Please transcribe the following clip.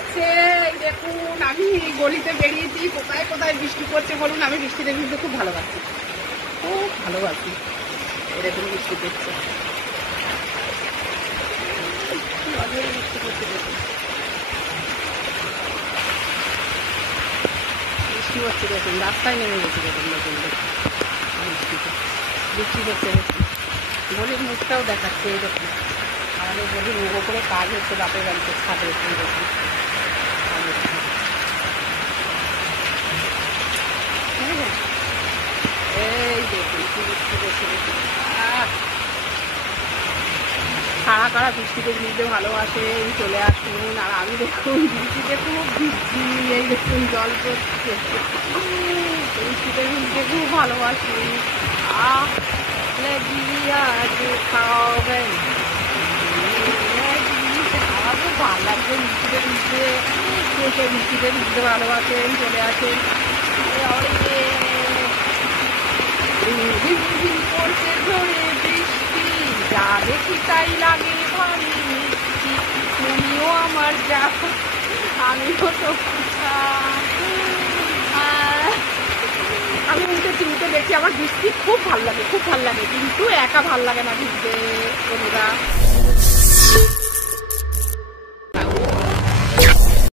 হচ্ছে। দেখুন আমি গলিতে বেরিয়েছি, কোথায় কোথায় বৃষ্টি পড়ছে বলুন। আমি বৃষ্টিতে ভিজতে খুব ভালোবাসি, খুব ভালোবাসি। এরকম বৃষ্টি পড়ছে, বৃষ্টি পড়ছে, দেখুন বৃষ্টি হচ্ছে, দেখুন রাস্তায় নেমে গেছে, দেখুন দেখুন বৃষ্টিতে, বৃষ্টি হচ্ছে। গলির মুখটাও দেখাচ্ছে, এই দেখুন আমাদের গলির মুখ করে কাজ হচ্ছে বাপের বাড়িতে ছাদে, দেখুন দেখুন এই দেখুন কি বৃষ্টি পড়ছে, দেখুন কারা কারা বৃষ্টিতে ভিজতে ভালোবাসেন চলে আসুন। আর আমি দেখুন বৃষ্টিতে খুব ভিজছি, এই দেখুন জল পড়ছে, বৃষ্টিতে ভিজতে খুব ভালোবাসি। খাওয়াবেন, আমার খুব ভালো লাগছে বৃষ্টিতে ভিজতে। কে বৃষ্টিতে ভিজতে ভালোবাসেন চলে আসেন। পড়ছে ঝড়ে বৃষ্টি, যা দেখি তাই লাগে ভারী মিষ্টি। তুমিও আমার যা, আমিও তো আমি উঠেছি, উঠে দেখি আমার বৃষ্টি খুব ভাল লাগে, খুব ভাল লাগে, কিন্তু একা ভাল লাগে না ভিজতে বন্ধুরা।